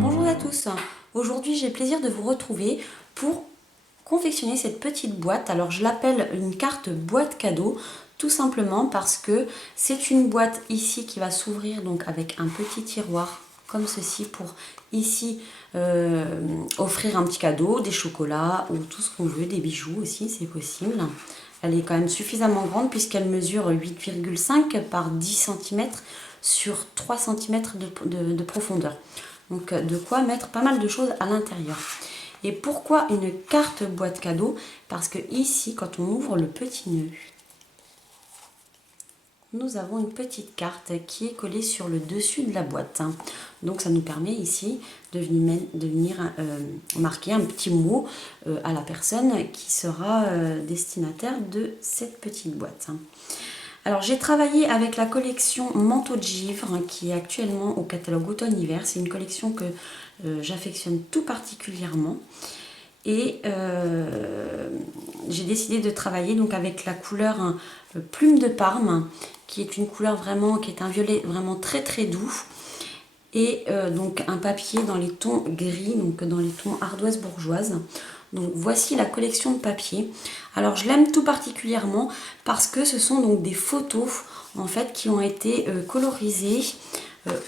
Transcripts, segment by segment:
Bonjour à tous, aujourd'hui j'ai le plaisir de vous retrouver pour confectionner cette petite boîte. Alors je l'appelle une carte boîte cadeau tout simplement parce que c'est une boîte ici qui va s'ouvrir donc avec un petit tiroir comme ceci pour ici offrir un petit cadeau, des chocolats ou tout ce qu'on veut, des bijoux aussi c'est possible. Elle est quand même suffisamment grande puisqu'elle mesure 8,5 par 10 cm sur 3 cm de profondeur. Donc de quoi mettre pas mal de choses à l'intérieur. Et pourquoi une carte boîte cadeau? Parce que ici, quand on ouvre le petit nœud, nous avons une petite carte qui est collée sur le dessus de la boîte. Donc ça nous permet ici de venir marquer un petit mot à la personne qui sera destinataire de cette petite boîte. Alors j'ai travaillé avec la collection Manteau de Givre qui est actuellement au catalogue automne-hiver. C'est une collection que j'affectionne tout particulièrement. Et j'ai décidé de travailler donc avec la couleur Plume de Parme, qui est une couleur vraiment, qui est un violet vraiment très très doux. Et donc un papier dans les tons gris, donc dans les tons ardoise bourgeoise. Donc voici la collection de papier. Alors je l'aime tout particulièrement parce que ce sont donc des photos en fait qui ont été colorisées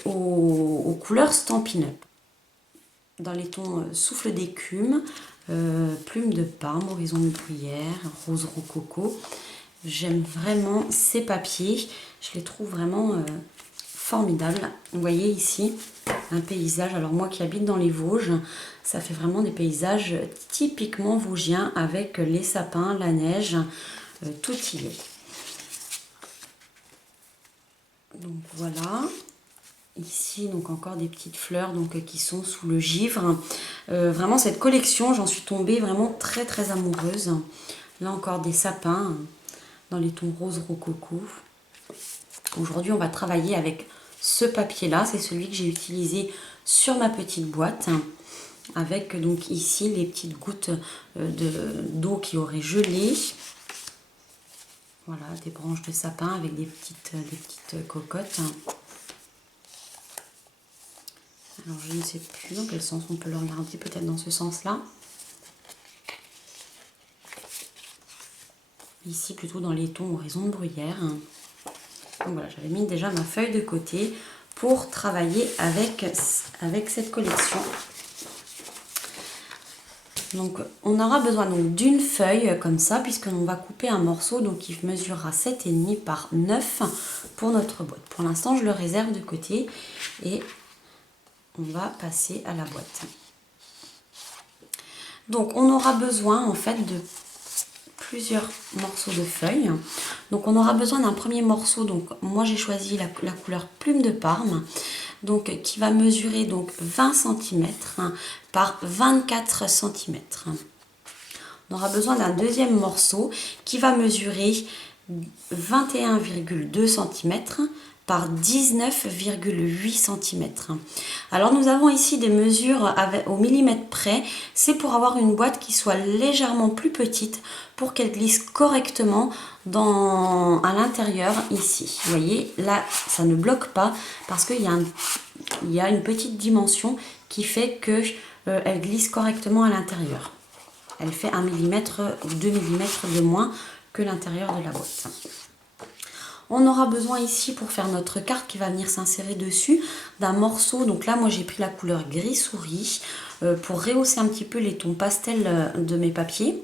aux couleurs Stampin' Up. Dans les tons souffle d'écume, plume de parme, horizon de bruyère, rose rococo. J'aime vraiment ces papiers, je les trouve vraiment formidables. Vous voyez ici un paysage, alors moi qui habite dans les Vosges, ça fait vraiment des paysages typiquement vosgiens avec les sapins, la neige, tout y est. Donc voilà. Ici, donc encore des petites fleurs donc, qui sont sous le givre. Vraiment, cette collection, j'en suis tombée vraiment très très amoureuse. Là encore des sapins dans les tons rose rococo. Aujourd'hui, on va travailler avec ce papier-là. C'est celui que j'ai utilisé sur ma petite boîte. Avec donc ici les petites gouttes d'eau qui auraient gelé. Voilà, des branches de sapin avec des petites cocottes. Alors je ne sais plus dans quel sens on peut le regarder, peut-être dans ce sens-là. Ici plutôt dans les tons horizon de bruyère. Donc voilà, j'avais mis déjà ma feuille de côté pour travailler avec cette collection. Donc on aura besoin d'une feuille comme ça, puisqu'on va couper un morceau donc qui mesurera 7,5 par 9 pour notre boîte. Pour l'instant je le réserve de côté et on va passer à la boîte. Donc on aura besoin en fait de plusieurs morceaux de feuilles. Donc on aura besoin d'un premier morceau, donc moi j'ai choisi la couleur Plume de Parme, donc qui va mesurer donc 20 cm par 24 cm. On aura besoin d'un deuxième morceau qui va mesurer 21,2 cm par 19,8 cm. Alors nous avons ici des mesures au millimètre près. C'est pour avoir une boîte qui soit légèrement plus petite pour qu'elle glisse correctement à l'intérieur ici. Vous voyez, là ça ne bloque pas parce qu'il y a une petite dimension qui fait que elle glisse correctement à l'intérieur. Elle fait 1 mm ou 2 mm de moins que l'intérieur de la boîte. On aura besoin ici pour faire notre carte qui va venir s'insérer dessus d'un morceau. Donc là moi j'ai pris la couleur gris souris pour rehausser un petit peu les tons pastels de mes papiers.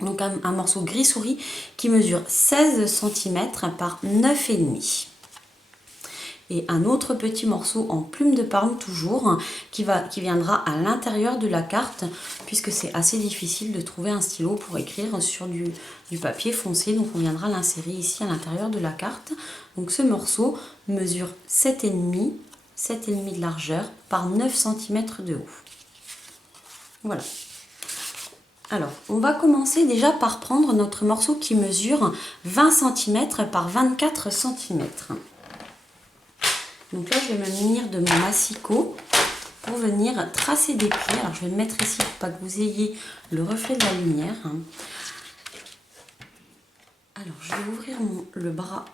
Donc un morceau gris souris qui mesure 16 cm par 9,5. Et un autre petit morceau en Plume de Parme toujours qui viendra à l'intérieur de la carte, puisque c'est assez difficile de trouver un stylo pour écrire sur du papier foncé. Donc on viendra l'insérer ici à l'intérieur de la carte. Donc ce morceau mesure 7,5 de largeur par 9 cm de haut. Voilà. Alors, on va commencer déjà par prendre notre morceau qui mesure 20 cm par 24 cm. Donc là, je vais me munir de mon massicot pour venir tracer des plis. Alors, je vais le mettre ici pour pas que vous ayez le reflet de la lumière. Alors, je vais ouvrir le bras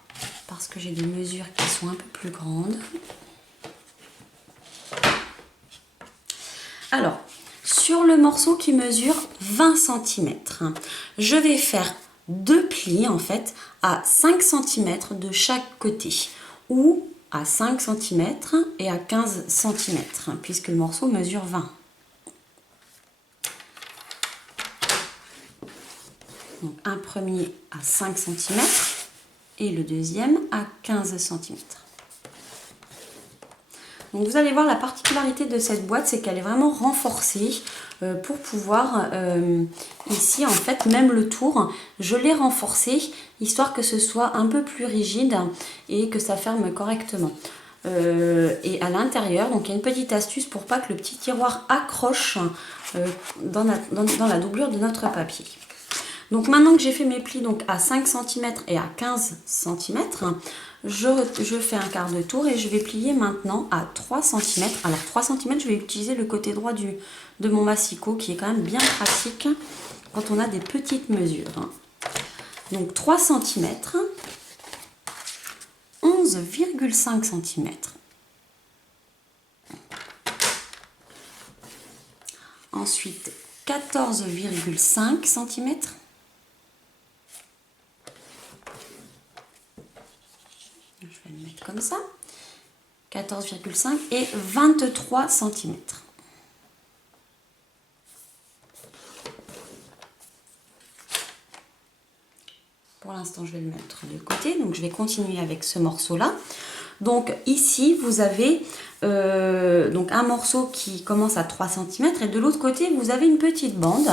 parce que j'ai des mesures qui sont un peu plus grandes. Alors, sur le morceau qui mesure 20 cm, je vais faire 2 plis en fait à 5 cm de chaque côté ou à 5 cm et à 15 cm puisque le morceau mesure 20. Donc un premier à 5 cm et le deuxième à 15 cm. Donc vous allez voir, la particularité de cette boîte, c'est qu'elle est vraiment renforcée pour pouvoir, ici en fait, même le tour, je l'ai renforcé histoire que ce soit un peu plus rigide et que ça ferme correctement. Et à l'intérieur, donc il y a une petite astuce pour pas que le petit tiroir accroche dans la doublure de notre papier. Donc maintenant que j'ai fait mes plis donc à 5 cm et à 15 cm, je fais un quart de tour et je vais plier maintenant à 3 cm. Alors 3 cm, je vais utiliser le côté droit de mon massicot qui est quand même bien pratique quand on a des petites mesures. Donc 3 cm, 11,5 cm. Ensuite 14,5 cm. Je vais le mettre comme ça. 14,5 et 23 cm. Pour l'instant, je vais le mettre de côté. Donc, je vais continuer avec ce morceau-là. Donc, ici, vous avez donc un morceau qui commence à 3 cm. Et de l'autre côté, vous avez une petite bande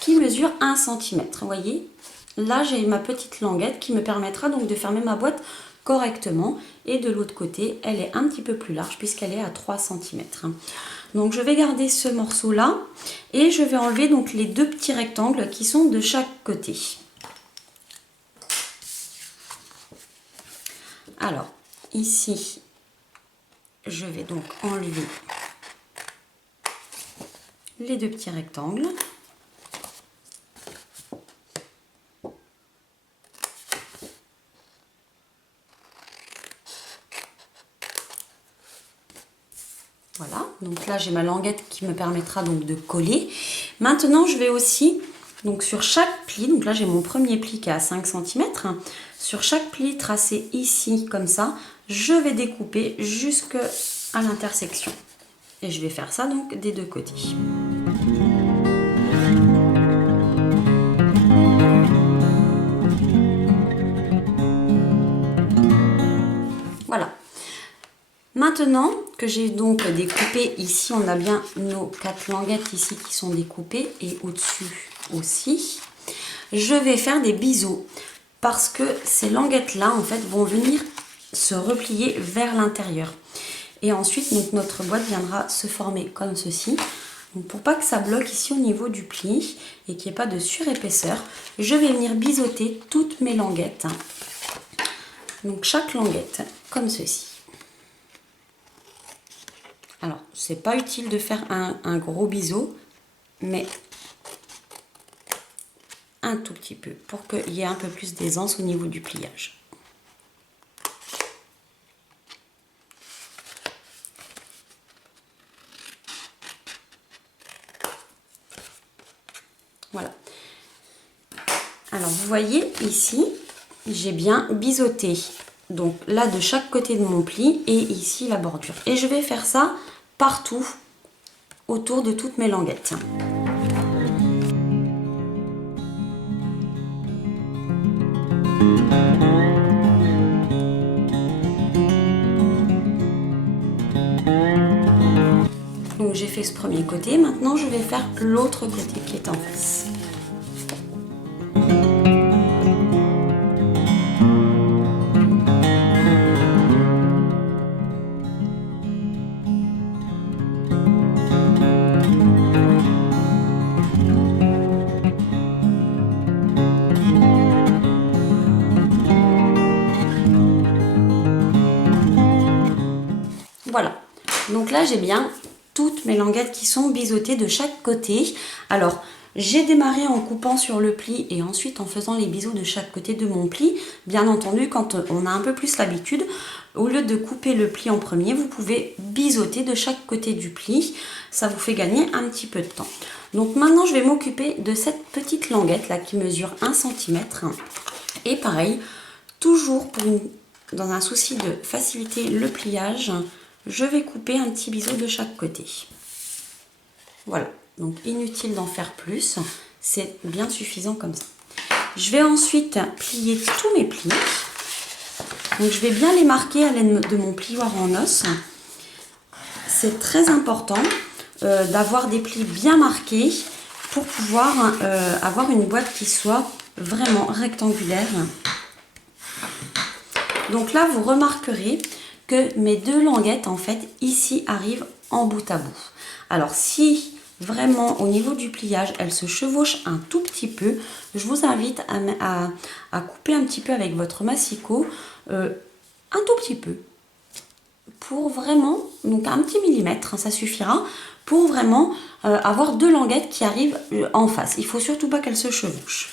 qui mesure 1 cm. Vous voyez, là, j'ai ma petite languette qui me permettra donc de fermer ma boîte correctement. Et de l'autre côté, elle est un petit peu plus large puisqu'elle est à 3 cm. Donc, je vais garder ce morceau-là. Et je vais enlever donc les deux petits rectangles qui sont de chaque côté. Alors, ici, je vais donc enlever les deux petits rectangles. Voilà, donc là j'ai ma languette qui me permettra donc de coller. Maintenant, je vais aussi, donc sur chaque pli, donc là j'ai mon premier pli qui est à 5 cm. Sur chaque pli tracé ici, comme ça, je vais découper jusqu'à l'intersection. Et je vais faire ça donc des deux côtés. Voilà. Maintenant que j'ai donc découpé, ici on a bien nos 4 languettes ici qui sont découpées et au-dessus aussi, je vais faire des biseaux. Parce que ces languettes-là, en fait, vont venir se replier vers l'intérieur. Et ensuite, donc, notre boîte viendra se former comme ceci. Donc, pour pas que ça bloque ici au niveau du pli et qu'il n'y ait pas de surépaisseur, je vais venir biseauter toutes mes languettes. Donc, chaque languette, comme ceci. Alors, c'est pas utile de faire un gros biseau, mais un tout petit peu pour qu'il y ait un peu plus d'aisance au niveau du pliage. Voilà. Alors vous voyez ici, j'ai bien biseauté. Donc là de chaque côté de mon pli et ici la bordure. Et je vais faire ça partout autour de toutes mes languettes. Donc j'ai fait ce premier côté, maintenant je vais faire l'autre côté qui est en face. Voilà, donc là j'ai bien toutes mes languettes qui sont biseautées de chaque côté. Alors J'ai démarré en coupant sur le pli et ensuite en faisant les biseaux de chaque côté de mon pli. Bien entendu, quand on a un peu plus l'habitude, au lieu de couper le pli en premier, vous pouvez biseauter de chaque côté du pli. Ça vous fait gagner un petit peu de temps. Donc maintenant, je vais m'occuper de cette petite languette là qui mesure 1 cm. Et pareil, toujours dans un souci de faciliter le pliage, je vais couper un petit biseau de chaque côté. Voilà. Donc inutile d'en faire plus, c'est bien suffisant comme ça. Je vais ensuite plier tous mes plis. Donc je vais bien les marquer à l'aide de mon plioir en os. C'est très important d'avoir des plis bien marqués pour pouvoir avoir une boîte qui soit vraiment rectangulaire. Donc là, vous remarquerez que mes deux languettes, en fait, ici arrivent en bout à bout. Alors si vraiment au niveau du pliage elle se chevauche un tout petit peu, je vous invite à couper un petit peu avec votre massicot, un tout petit peu, pour vraiment, donc un petit millimètre, ça suffira pour vraiment avoir deux languettes qui arrivent en face. Il faut surtout pas qu'elles se chevauchent.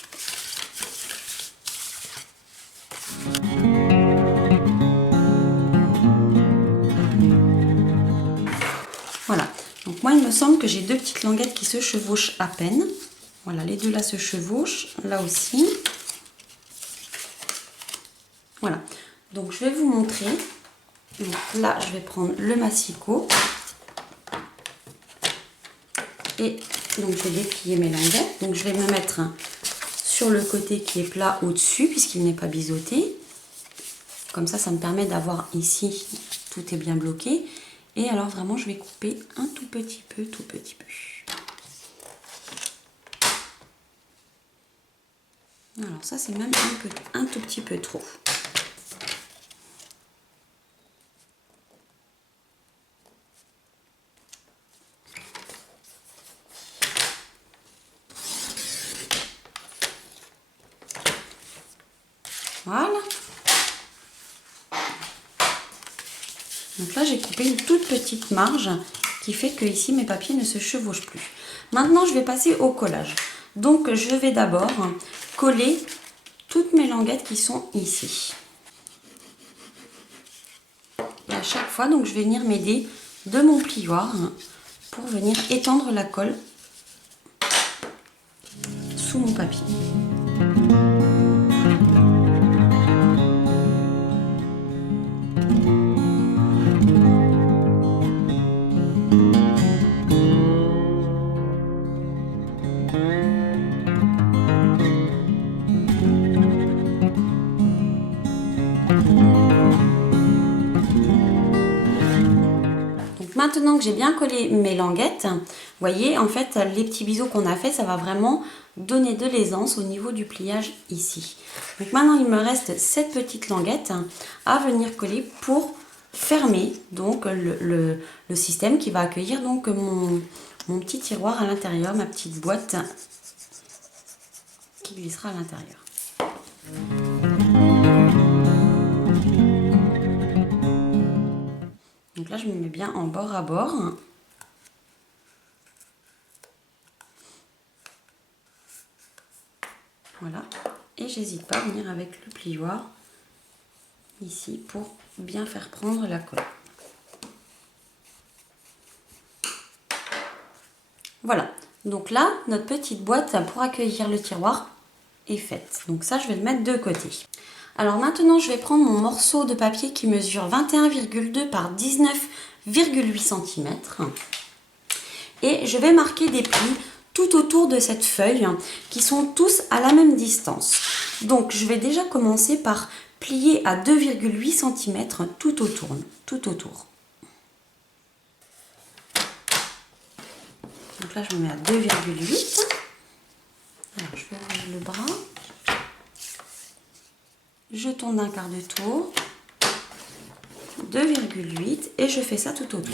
Voilà. Donc moi, il me semble que j'ai deux petites languettes qui se chevauchent à peine. Voilà, les deux là se chevauchent, là aussi. Voilà. Donc je vais vous montrer. Donc là, je vais prendre le massicot. Et donc je vais déplier mes languettes. Donc je vais me mettre sur le côté qui est plat au-dessus, puisqu'il n'est pas biseauté. Comme ça, ça me permet d'avoir ici, tout est bien bloqué. Et alors vraiment, je vais couper un tout petit peu, tout petit peu. Alors ça, c'est même un tout petit peu trop. Voilà. Donc là, j'ai coupé une toute petite marge qui fait que ici, mes papiers ne se chevauchent plus. Maintenant, je vais passer au collage. Donc, je vais d'abord coller toutes mes languettes qui sont ici. Et à chaque fois, donc, je vais venir m'aider de mon plioir pour venir étendre la colle sous mon papier. Maintenant que j'ai bien collé mes languettes, vous voyez, en fait, les petits biseaux qu'on a fait, ça va vraiment donner de l'aisance au niveau du pliage ici. Donc maintenant, il me reste cette petite languette à venir coller pour fermer donc le système qui va accueillir donc mon petit tiroir à l'intérieur, ma petite boîte qui glissera à l'intérieur. Donc là, je me mets bien en bord à bord. Voilà. Et j'hésite pas à venir avec le plioir ici pour bien faire prendre la colle. Voilà. Donc là, notre petite boîte pour accueillir le tiroir est faite. Donc ça, je vais le mettre de côté. Alors maintenant, je vais prendre mon morceau de papier qui mesure 21,2 par 19,8 cm. Et je vais marquer des plis tout autour de cette feuille qui sont tous à la même distance. Donc je vais déjà commencer par plier à 2,8 cm tout autour. Donc là, je me mets à 2,8. Alors je vais ouvrir le bras. Je tourne d'un quart de tour, 2,8 et je fais ça tout autour.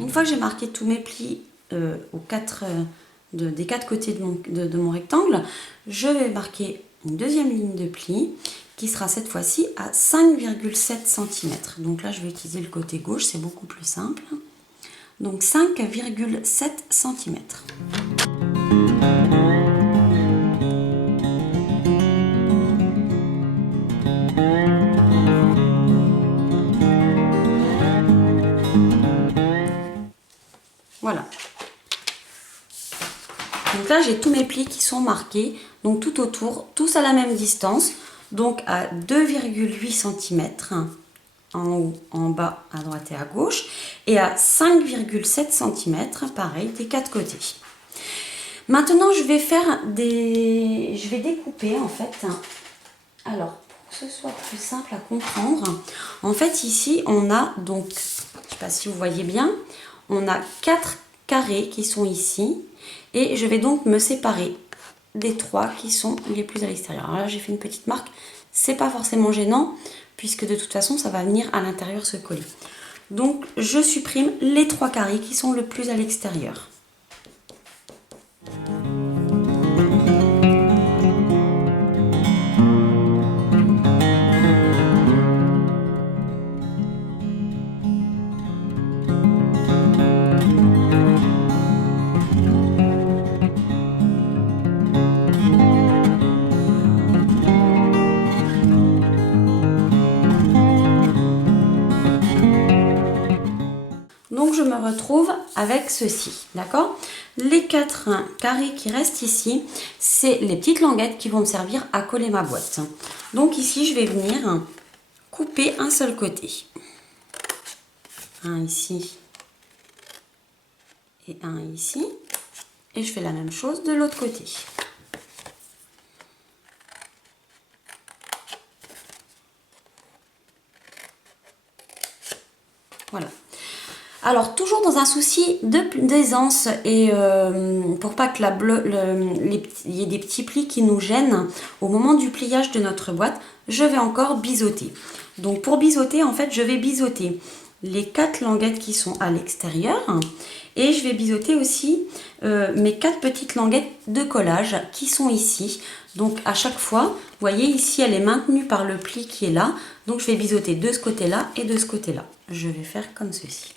Une fois que j'ai marqué tous mes plis des quatre côtés de mon rectangle, je vais marquer une deuxième ligne de pli qui sera cette fois-ci à 5,7 cm. Donc là, je vais utiliser le côté gauche, c'est beaucoup plus simple. donc 5,7 cm. Voilà. Donc là, j'ai tous mes plis qui sont marqués, donc tout autour, tous à la même distance, donc à 2,8 cm en haut, en bas, à droite et à gauche, et à 5,7 cm, pareil, des quatre côtés. Maintenant, je vais découper en fait. Alors, pour que ce soit plus simple à comprendre, en fait, ici, on a donc, je ne sais pas si vous voyez bien, on a 4 carrés qui sont ici, et je vais donc me séparer des 3 qui sont les plus à l'extérieur. Alors là, j'ai fait une petite marque, c'est pas forcément gênant, puisque de toute façon, ça va venir à l'intérieur se coller. Donc, je supprime les 3 carrés qui sont le plus à l'extérieur. Donc je me retrouve avec ceci, d'accord? Les 4 carrés qui restent ici, c'est les petites languettes qui vont me servir à coller ma boîte. Donc ici, je vais venir couper un seul côté. Un ici et un ici. Et je fais la même chose de l'autre côté. Voilà. Alors, toujours dans un souci d'aisance et pour pas que il y ait des petits plis qui nous gênent au moment du pliage de notre boîte, je vais encore biseauter. Donc, pour biseauter, en fait, je vais biseauter les 4 languettes qui sont à l'extérieur et je vais biseauter aussi mes 4 petites languettes de collage qui sont ici. Donc, à chaque fois, vous voyez ici, elle est maintenue par le pli qui est là. Donc, je vais biseauter de ce côté-là et de ce côté-là. Je vais faire comme ceci.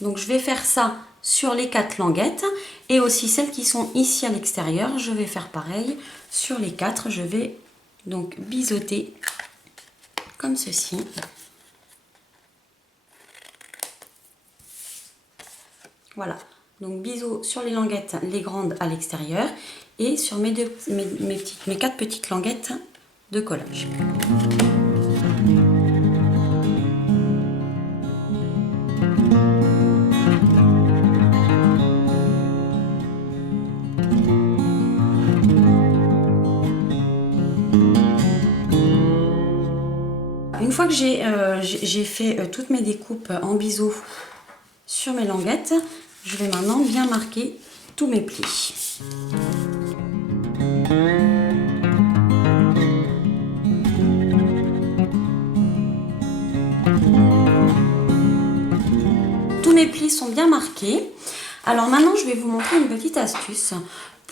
Donc je vais faire ça sur les 4 languettes et aussi celles qui sont ici à l'extérieur. Je vais faire pareil sur les 4. Je vais donc biseauter comme ceci. Voilà. Donc biseau sur les languettes, les grandes à l'extérieur et sur mes 4 petites languettes de collage. Une fois que j'ai fait toutes mes découpes en biseau sur mes languettes, je vais maintenant bien marquer tous mes plis. Tous mes plis sont bien marqués. Alors maintenant, je vais vous montrer une petite astuce.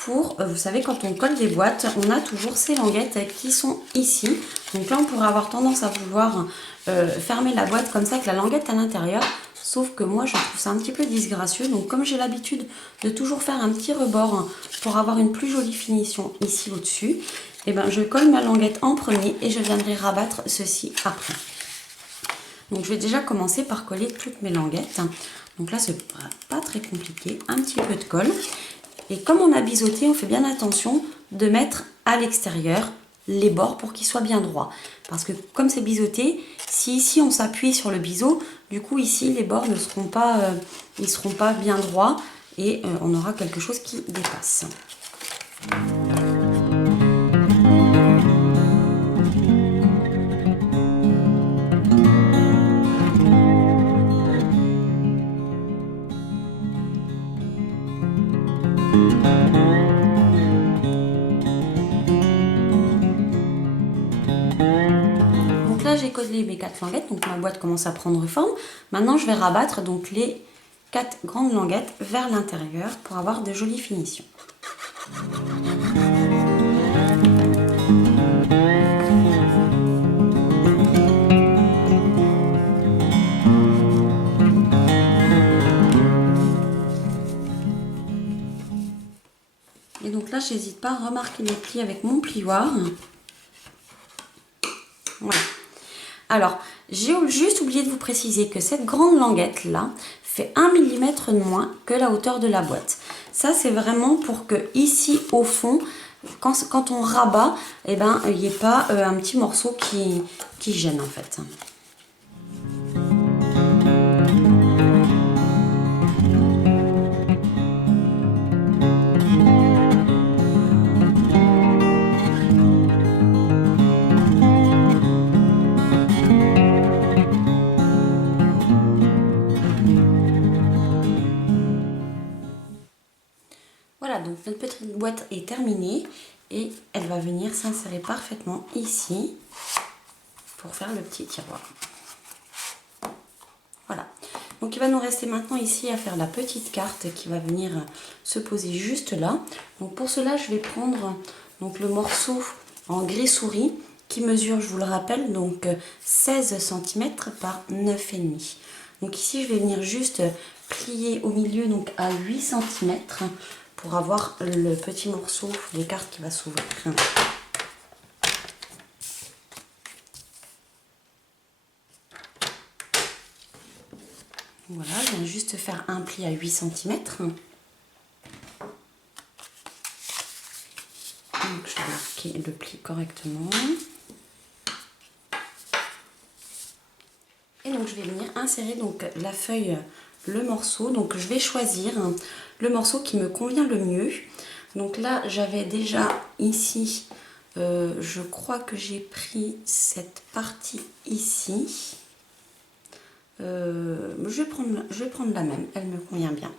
Vous savez, quand on colle des boîtes, on a toujours ces languettes qui sont ici. Donc là, on pourrait avoir tendance à vouloir fermer la boîte comme ça avec la languette à l'intérieur. Sauf que moi, je trouve ça un petit peu disgracieux. Donc comme j'ai l'habitude de toujours faire un petit rebord pour avoir une plus jolie finition ici au-dessus, et ben, je colle ma languette en premier et je viendrai rabattre ceci après. Donc je vais déjà commencer par coller toutes mes languettes. Donc là, c'est pas très compliqué. Un petit peu de colle. Et comme on a biseauté, on fait bien attention de mettre à l'extérieur les bords pour qu'ils soient bien droits. Parce que comme c'est biseauté, si ici on s'appuie sur le biseau, du coup ici les bords ne seront pas, seront pas bien droits et on aura quelque chose qui dépasse. Donc là j'ai collé mes 4 languettes, donc ma boîte commence à prendre forme. Maintenant je vais rabattre donc les 4 grandes languettes vers l'intérieur pour avoir de jolies finitions. là, j'hésite pas à remarquer les plis avec mon plioir. Voilà. Alors, j'ai juste oublié de vous préciser que cette grande languette là fait 1 mm de moins que la hauteur de la boîte. Ça, c'est vraiment pour que ici au fond, quand on rabat, eh ben, il n'y ait pas un petit morceau qui gêne en fait. Voilà, donc notre petite boîte est terminée et elle va venir s'insérer parfaitement ici pour faire le petit tiroir. Voilà, donc il va nous rester maintenant ici à faire la petite carte qui va venir se poser juste là. Donc pour cela, je vais prendre donc le morceau en gris souris qui mesure, je vous le rappelle, donc 16 cm par 9,5. Donc ici, je vais venir juste plier au milieu donc à 8 cm pour avoir le petit morceau de carte qui va s'ouvrir. Voilà, je viens juste faire un pli à 8 cm. Donc je vais marquer le pli correctement. Et donc je vais venir insérer donc la feuille, le morceau. Donc je vais choisir le morceau qui me convient le mieux. Donc là j'avais déjà ici, je crois que j'ai pris cette partie ici. Je vais prendre la même, elle me convient bien.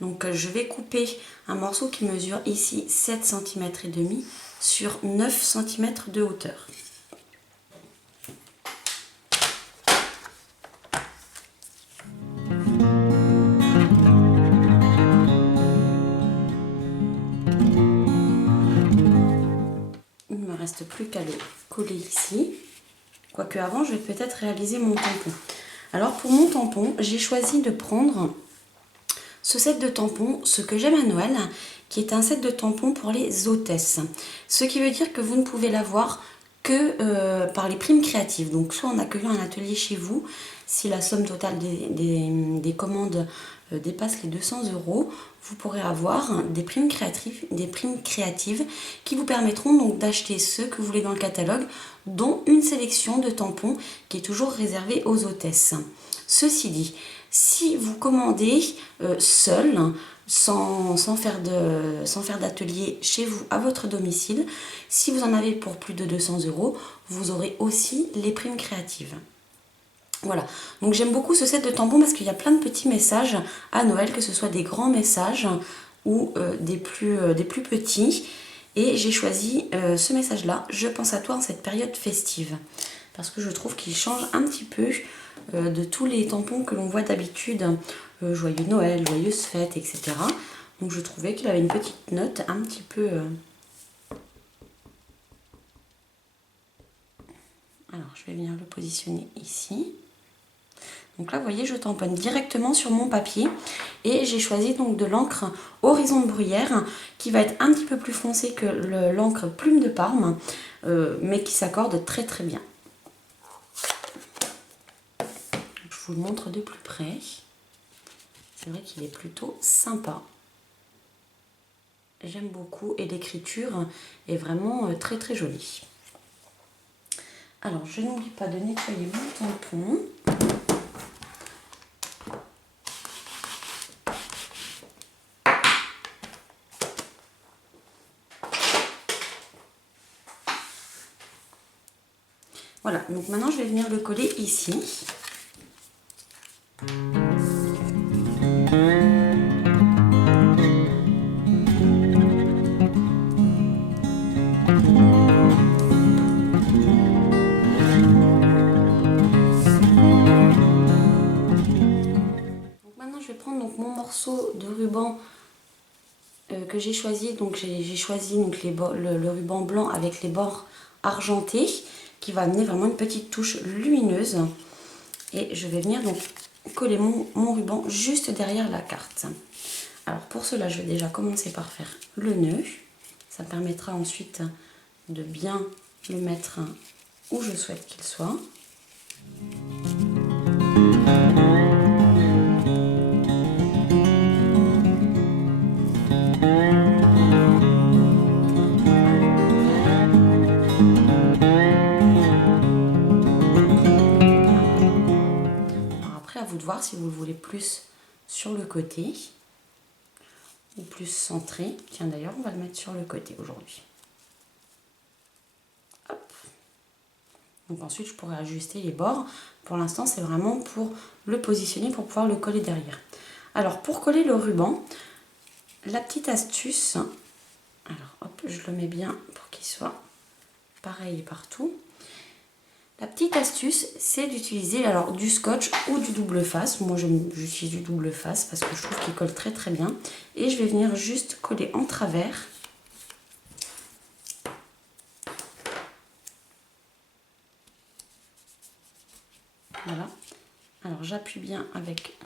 Donc je vais couper un morceau qui mesure ici 7 cm et demi sur 9 cm de hauteur. Il ne me reste plus qu'à le coller ici. Quoique avant, je vais peut-être réaliser mon tampon. Alors pour mon tampon, j'ai choisi de prendre ce set de tampons, ce que j'aime à Noël, qui est un set de tampons pour les hôtesses. Ce qui veut dire que vous ne pouvez l'avoir que par les primes créatives. Donc soit en accueillant un atelier chez vous, si la somme totale des commandes dépasse les 200 €, vous pourrez avoir des primes créatives qui vous permettront donc d'acheter ceux que vous voulez dans le catalogue, dont une sélection de tampons qui est toujours réservée aux hôtesses. Ceci dit, si vous commandez seul, sans faire d'atelier chez vous à votre domicile, si vous en avez pour plus de 200 €, vous aurez aussi les primes créatives. Voilà, donc j'aime beaucoup ce set de tampons parce qu'il y a plein de petits messages à Noël, que ce soit des grands messages ou des plus petits. Et j'ai choisi ce message-là, je pense à toi en cette période festive. Parce que je trouve qu'il change un petit peu de tous les tampons que l'on voit d'habitude, joyeux Noël, joyeuses fêtes, etc. Donc je trouvais qu'il avait une petite note un petit peu... Alors je vais venir le positionner ici. Donc là, vous voyez, je tamponne directement sur mon papier et j'ai choisi donc de l'encre Horizon de Bruyère qui va être un petit peu plus foncée que l'encre Plume de Parme, mais qui s'accorde très très bien. Je vous le montre de plus près. C'est vrai qu'il est plutôt sympa. J'aime beaucoup et l'écriture est vraiment très très jolie. Alors, je n'oublie pas de nettoyer mon tampon. Voilà, donc maintenant je vais venir le coller ici. Donc maintenant je vais prendre donc mon morceau de ruban que j'ai choisi. Donc j'ai choisi donc le ruban blanc avec les bords argentés, qui va amener vraiment une petite touche lumineuse. Et je vais venir donc coller mon ruban juste derrière la carte. Alors pour cela, je vais déjà commencer par faire le nœud. Ça me permettra ensuite de bien le mettre où je souhaite qu'il soit. Alors après, à vous de voir si vous le voulez plus sur le côté ou plus centré. Tiens, d'ailleurs, on va le mettre sur le côté aujourd'hui. Hop. Donc ensuite, je pourrais ajuster les bords. Pour l'instant, c'est vraiment pour le positionner, pour pouvoir le coller derrière. Alors, pour coller le ruban, la petite astuce, alors hop, je le mets bien pour qu'il soit pareil partout. La petite astuce, c'est d'utiliser alors du scotch ou du double face. Moi, j'utilise du double face parce que je trouve qu'il colle très très bien. Et je vais venir juste coller en travers. Voilà. Alors, j'appuie bien avec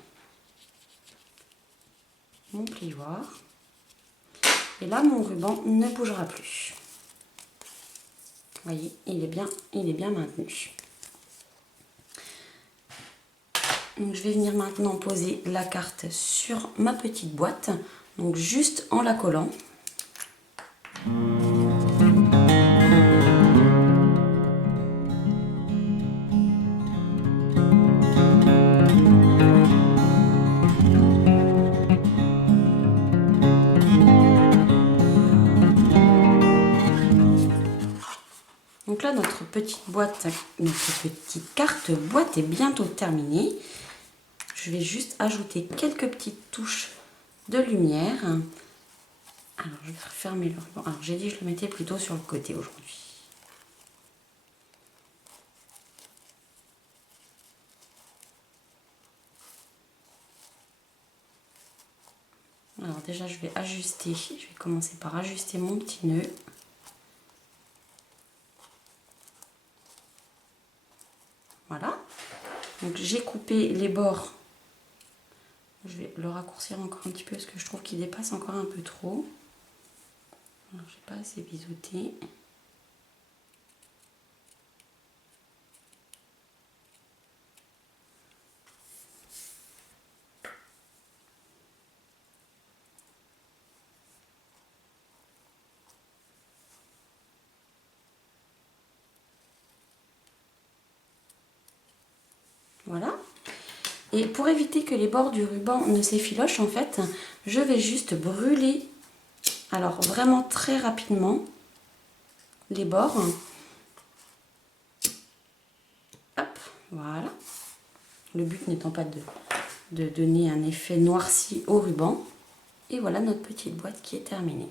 mon plioir. Et là, mon ruban ne bougera plus. Vous voyez, il est bien maintenu. Donc, je vais venir maintenant poser la carte sur ma petite boîte. Donc, juste en la collant. Donc là, notre petite carte boîte est bientôt terminée. Je vais juste ajouter quelques petites touches de lumière. Alors, je vais refermer le ruban. Alors, j'ai dit que je le mettais plutôt sur le côté aujourd'hui. Alors, déjà, je vais ajuster. Je vais commencer par ajuster mon petit nœud. Voilà. Donc, j'ai coupé les bords. Je vais le raccourcir encore un petit peu parce que je trouve qu'il dépasse encore un peu trop. Alors, j'ai pas assez biseauté. Voilà. Et pour éviter que les bords du ruban ne s'effilochent, en fait, je vais juste brûler, alors vraiment très rapidement, les bords. Hop, voilà. Le but n'étant pas de donner un effet noirci au ruban. Et voilà notre petite boîte qui est terminée.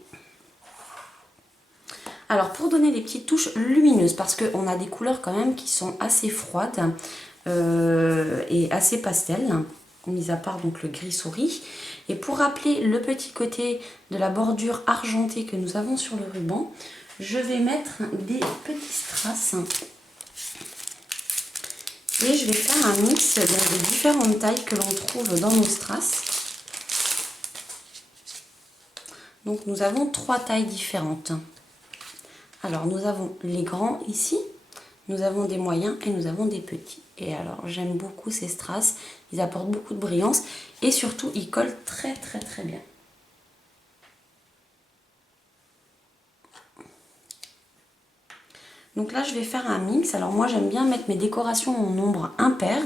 Alors, pour donner des petites touches lumineuses, parce qu'on a des couleurs quand même qui sont assez froides et assez pastel, mis à part donc le gris souris. Et pour rappeler le petit côté de la bordure argentée que nous avons sur le ruban, je vais mettre des petits strass. Et je vais faire un mix des différentes tailles que l'on trouve dans nos strass. Donc nous avons 3 tailles différentes. Alors nous avons les grands ici, nous avons des moyens et nous avons des petits. Et alors j'aime beaucoup ces strass, ils apportent beaucoup de brillance et surtout ils collent très très très bien. Donc là je vais faire un mix. Alors moi j'aime bien mettre mes décorations en nombre impair.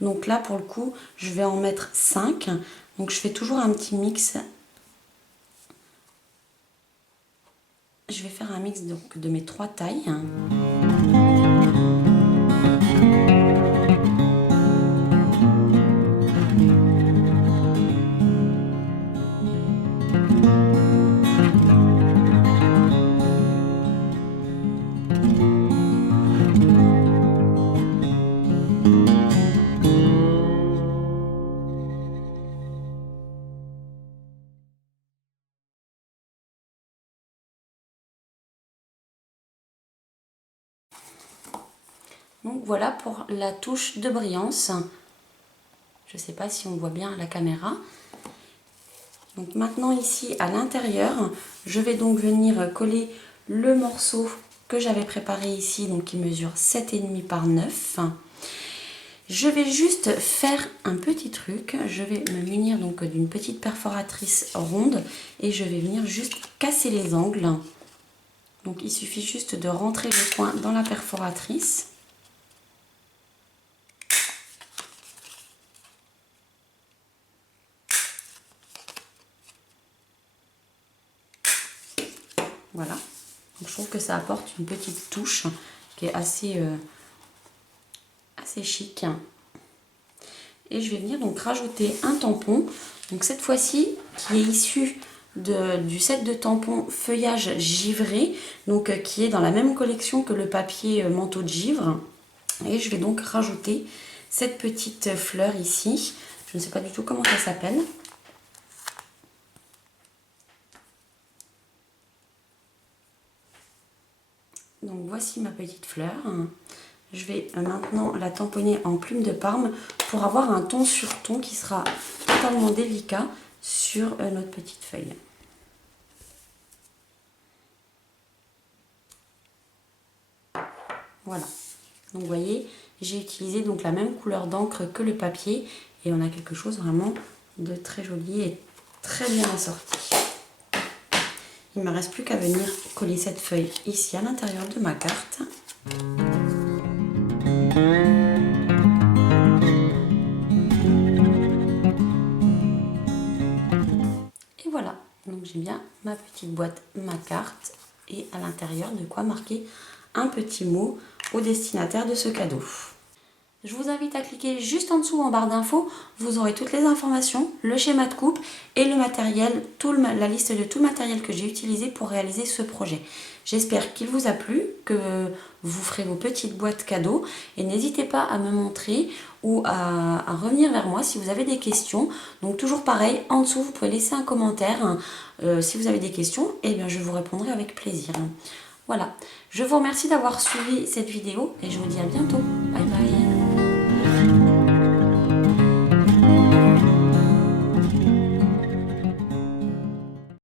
Donc là pour le coup je vais en mettre 5. Donc je fais toujours un petit mix. Je vais faire un mix donc de mes 3 tailles. Donc voilà pour la touche de brillance. Je ne sais pas si on voit bien à la caméra. Donc maintenant ici à l'intérieur, je vais donc venir coller le morceau que j'avais préparé ici, donc qui mesure 7,5 par 9. Je vais juste faire un petit truc, je vais me munir donc d'une petite perforatrice ronde et je vais venir juste casser les angles. Donc il suffit juste de rentrer le coin dans la perforatrice. Voilà, donc je trouve que ça apporte une petite touche qui est assez chic. Et je vais venir donc rajouter un tampon, donc cette fois-ci qui est issu du set de tampons feuillage givré, donc qui est dans la même collection que le papier manteau de givre. Et je vais donc rajouter cette petite fleur ici, je ne sais pas du tout comment ça s'appelle. Donc voici ma petite fleur. Je vais maintenant la tamponner en plume de Parme pour avoir un ton sur ton qui sera totalement délicat sur notre petite feuille. Voilà. Donc vous voyez, j'ai utilisé donc la même couleur d'encre que le papier et on a quelque chose vraiment de très joli et très bien assorti. Il ne me reste plus qu'à venir coller cette feuille ici à l'intérieur de ma carte. Et voilà, donc j'ai bien ma petite boîte, ma carte et à l'intérieur de quoi marquer un petit mot au destinataire de ce cadeau. Je vous invite à cliquer juste en dessous en barre d'infos, vous aurez toutes les informations, le schéma de coupe et le matériel, la liste de tout le matériel que j'ai utilisé pour réaliser ce projet. J'espère qu'il vous a plu, que vous ferez vos petites boîtes cadeaux et n'hésitez pas à me montrer ou à revenir vers moi si vous avez des questions. Donc toujours pareil, en dessous vous pouvez laisser un commentaire si vous avez des questions et bien je vous répondrai avec plaisir. Voilà, je vous remercie d'avoir suivi cette vidéo et je vous dis à bientôt.